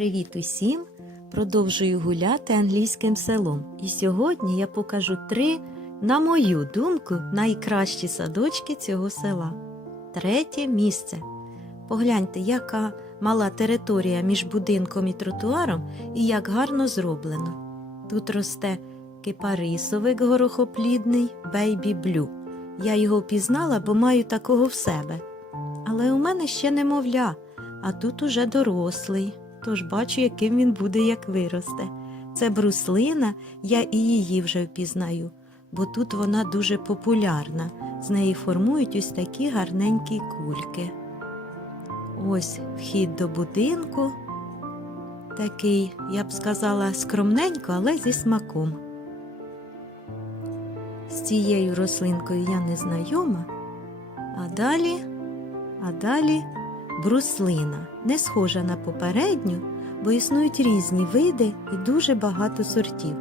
Привіт усім! Продовжую гуляти англійським селом. І сьогодні я покажу три, на мою думку, найкращі садочки цього села. Третє місце. Погляньте, яка мала територія між будинком і тротуаром і як гарно зроблено. Тут росте кипарисовик горохоплідний Бейбі Блю. Я його впізнала, бо маю такого в себе. Але у мене ще немовля, а тут уже дорослий, тож бачу, яким він буде, як виросте. Це бруслина, я і її вже впізнаю, бо тут вона дуже популярна. З неї формують ось такі гарненькі кульки. Ось вхід до будинку. Такий, я б сказала, скромненько, але зі смаком. З цією рослинкою я не знайома, а далі, а далі бруслина, не схожа на попередню, бо існують різні види і дуже багато сортів.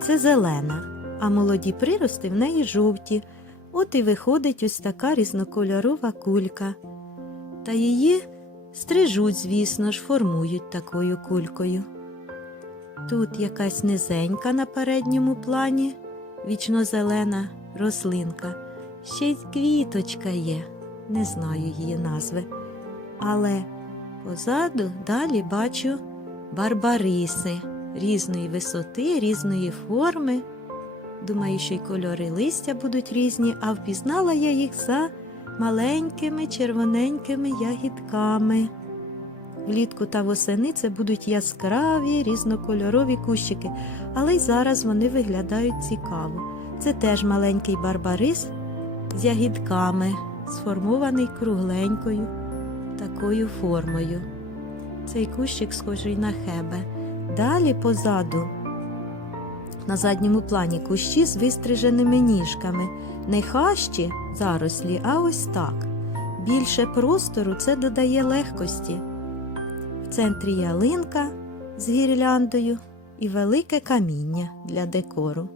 Це зелена, а молоді прирости в неї жовті. От і виходить ось така різнокольорова кулька. Та її стрижуть, звісно ж, формують такою кулькою. Тут якась низенька на передньому плані, вічно-зелена рослинка. Ще й квіточка є, не знаю її назви. Але позаду далі бачу барбариси різної висоти, різної форми. Думаю, що й кольори листя будуть різні, а впізнала я їх за маленькими червоненькими ягідками. Влітку та восени це будуть яскраві різнокольорові кущики, але й зараз вони виглядають цікаво. Це теж маленький барбарис з ягідками, сформований кругленькою такою формою. Цей кущик схожий на хебе. Далі позаду, на задньому плані кущі з вистриженими ніжками. Не хащі зарослі, а ось так. Більше простору це додає легкості. В центрі ялинка з гірляндою і велике каміння для декору.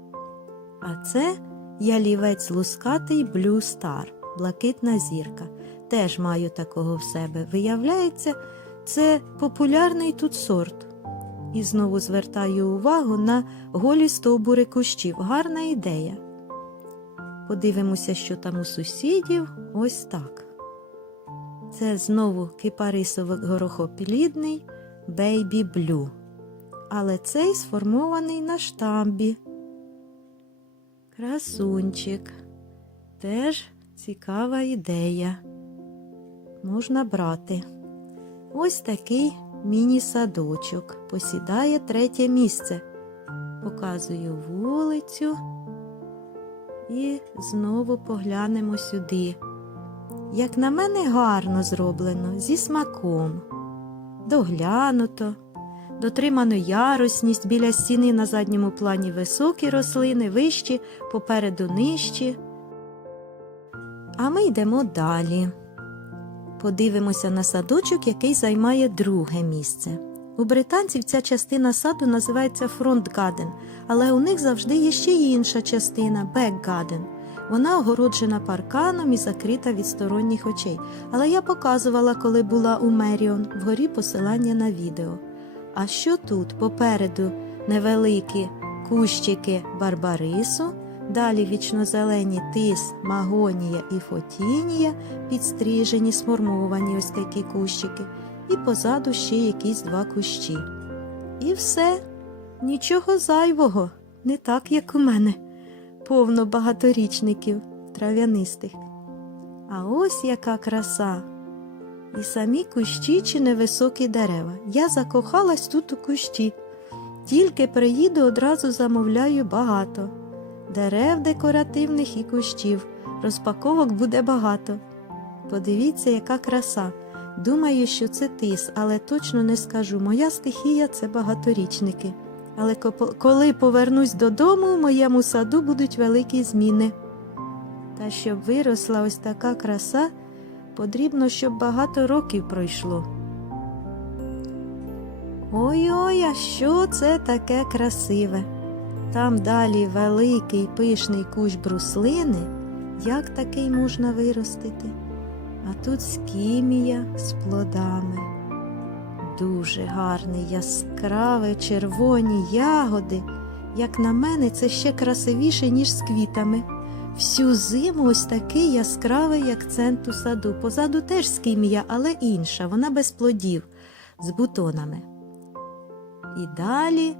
А це ялівець лускатий Blue Star, блакитна зірка. Теж маю такого в себе. Виявляється, це популярний тут сорт. І знову звертаю увагу на голі стовбури кущів. Гарна ідея. Подивимося, що там у сусідів. Ось так. Це знову кипарисовик горохоплідний Baby Blue. Але цей сформований на штамбі. Красунчик. Теж цікава ідея. Можна брати. Ось такий міні-садочок. Посідає третє місце. Показую вулицю. І знову поглянемо сюди. Як на мене, гарно зроблено, зі смаком. Доглянуто, дотримано ярусність біля стіни на задньому плані високі рослини, вищі, попереду нижчі. А ми йдемо далі. Подивимося на садочок, який займає друге місце. У британців ця частина саду називається фронт-гаден, але у них завжди є ще інша частина бек-гаден. Вона огороджена парканом і закрита від сторонніх очей. Але я показувала, коли була у Меріон, вгорі посилання на відео. А що тут? Попереду невеликі кущики барбарису, далі вічнозелені тис, магонія і фотінія, підстрижені, смормовані ось такі кущики, і позаду ще якісь два кущі. І все, нічого зайвого, не так, як у мене повно багаторічників трав'янистих. А ось яка краса. І самі кущі чи невисокі дерева. Я закохалась тут у кущі. Тільки приїду, одразу замовляю багато. Дерев декоративних і кущів. Розпаковок буде багато. Подивіться, яка краса. Думаю, що це тис, але точно не скажу. Моя стихія це багаторічники. Але коли повернусь додому, в моєму саду будуть великі зміни. Та щоб виросла ось така краса, потрібно, щоб багато років пройшло. Ой-ой, а що це таке красиве? Там далі великий пишний кущ бруслини. Як такий можна виростити? А тут скімія з плодами. Дуже гарний, яскравий, червоні ягоди. Як на мене, це ще красивіше, ніж з квітами. Всю зиму ось такий яскравий акцент у саду. Позаду теж скім'я, але інша, вона без плодів, з бутонами. І далі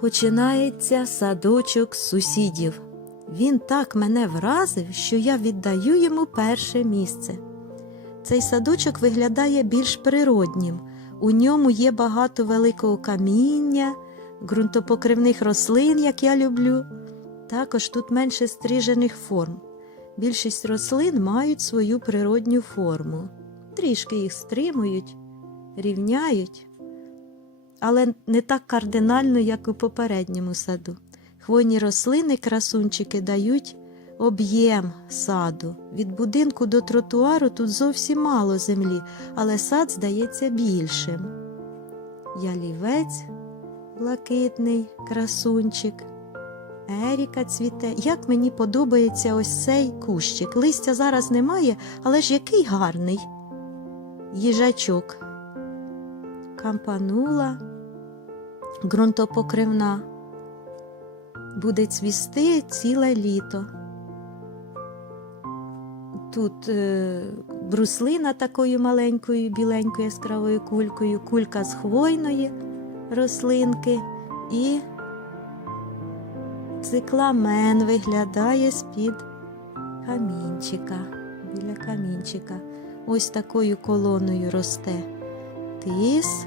починається садочок сусідів. Він так мене вразив, що я віддаю йому перше місце. Цей садочок виглядає більш природнім. У ньому є багато великого каміння, ґрунтопокривних рослин, як я люблю. Також тут менше стрижених форм. Більшість рослин мають свою природню форму. Трішки їх стримують, рівняють, але не так кардинально, як у попередньому саду. Хвойні рослини, красунчики дають об'єм саду. Від будинку до тротуару тут зовсім мало землі, але сад здається більшим. Ялівець блакитний, красунчик. Еріка цвіте. Як мені подобається ось цей кущик. Листя зараз немає, але ж який гарний. Їжачок. Кампанула, ґрунтопокривна. Буде цвісти ціле літо. Тут е, бруслина такою маленькою, біленькою яскравою кулькою, кулька з хвойної рослинки і цикламен виглядає з-під камінчика, біля камінчика. Ось такою колоною росте тис.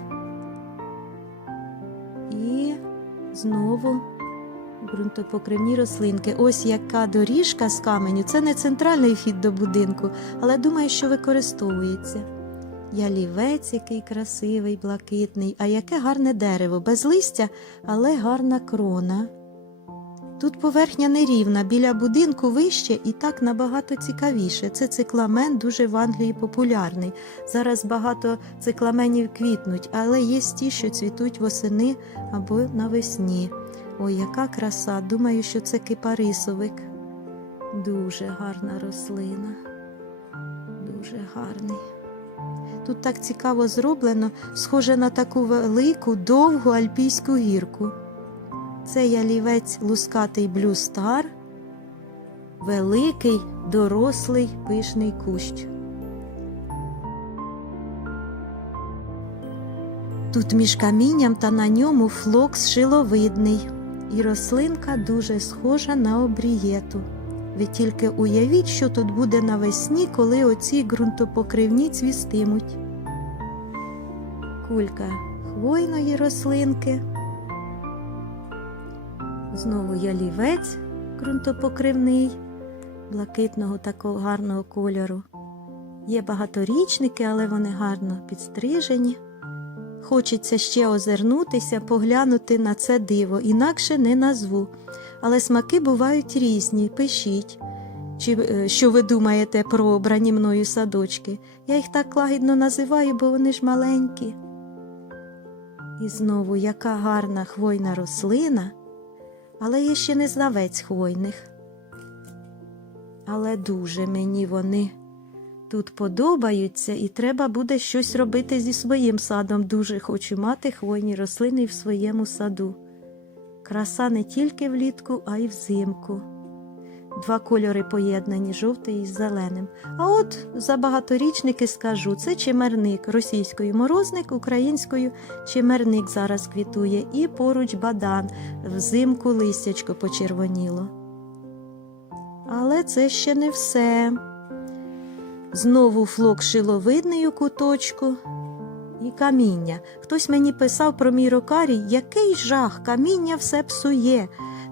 І знову ґрунтопокривні рослинки. Ось яка доріжка з каменю. Це не центральний вхід до будинку, але думаю, що використовується. Ялівець, який красивий, блакитний, а яке гарне дерево, без листя, але гарна крона. Тут поверхня нерівна, біля будинку вище і так набагато цікавіше. Це цикламен дуже в Англії популярний. Зараз багато цикламенів квітнуть, але є ті, що цвітуть восени або навесні. Ой, яка краса! Думаю, що це кипарисовик. Дуже гарна рослина. Дуже гарний. Тут так цікаво зроблено, схоже на таку велику, довгу альпійську гірку. Це ялівець лускатий Star, великий, дорослий пишний кущ. Тут між камінням та на ньому флокс шиловидний, і рослинка дуже схожа на обрієту. Ви тільки уявіть, що тут буде навесні, коли оці ґрунтопокривні цвістимуть. Кулька хвойної рослинки. Знову ялівець ґрунтопокривний, блакитного такого гарного кольору. Є багаторічники, але вони гарно підстрижені. Хочеться ще озирнутися, поглянути на це диво, інакше не назву. Але смаки бувають різні, пишіть, чи, е, що ви думаєте про обрані мною садочки. Я їх так лагідно називаю, бо вони ж маленькі. І знову яка гарна хвойна рослина, але я ще не знавець хвойних. Але дуже мені вони тут подобаються, і треба буде щось робити зі своїм садом. Дуже хочу мати хвойні рослини в своєму саду. Краса не тільки влітку, а й взимку. Два кольори поєднані жовтий із зеленим. А от за багаторічники скажу: це чимерник російською морозник, українською чимерник зараз квітує, і поруч бадан, взимку листячко почервоніло. Але це ще не все. Знову флок шиловидний у куточку і каміння. Хтось мені писав про мій рокарій, який жах, каміння все псує.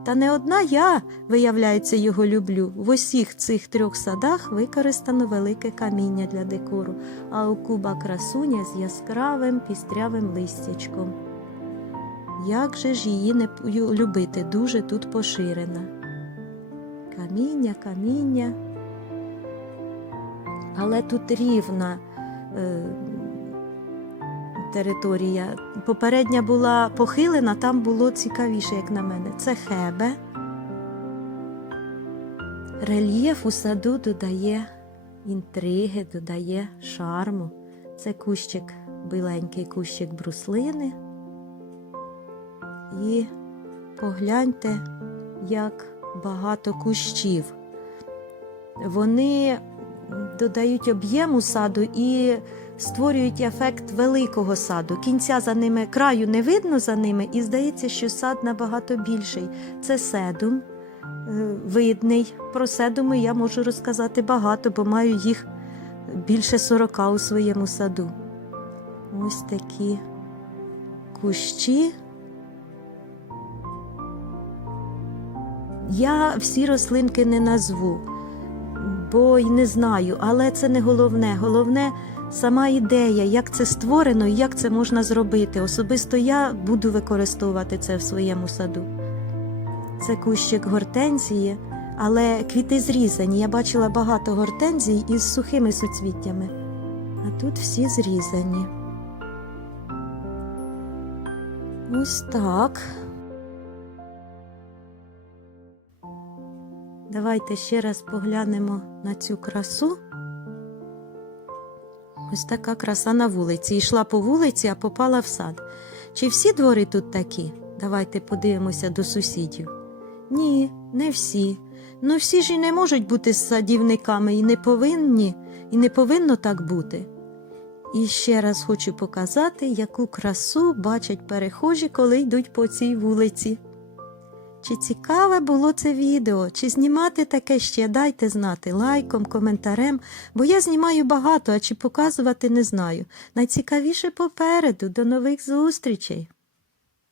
Та не одна я, виявляється, його люблю. В усіх цих трьох садах використано велике каміння для декору, а у куба красуня з яскравим пістрявим листячком. Як же ж її не любити, дуже тут поширена. Каміння, каміння. Але тут рівна е, територія. Попередня була похилена, там було цікавіше, як на мене. Це хебе. Рельєф у саду додає інтриги, додає шарму. Це кущик біленький кущик бруслини. І погляньте, як багато кущів. Вони додають об'єму саду і створюють ефект великого саду. Кінця за ними, краю не видно за ними, і здається, що сад набагато більший. Це седум е, видний. Про седуми я можу розказати багато, бо маю їх більше 40 у своєму саду. Ось такі кущі. Я всі рослинки не назву, бо й не знаю, але це не головне. Головне сама ідея, як це створено і як це можна зробити. Особисто я буду використовувати це в своєму саду. Це кущик гортензії, але квіти зрізані. Я бачила багато гортензій із сухими суцвіттями, а тут всі зрізані. Ось так. Давайте ще раз поглянемо на цю красу. Ось така краса на вулиці. Йшла по вулиці, а попала в сад. Чи всі двори тут такі? Давайте подивимося до сусідів. Ні, не всі. Ну всі ж і не можуть бути садівниками і не повинні, і не повинно так бути. І ще раз хочу показати, яку красу бачать перехожі, коли йдуть по цій вулиці. Чи цікаве було це відео, чи знімати таке ще дайте знати лайком, коментарем, бо я знімаю багато, а чи показувати не знаю. Найцікавіше попереду. До нових зустрічей!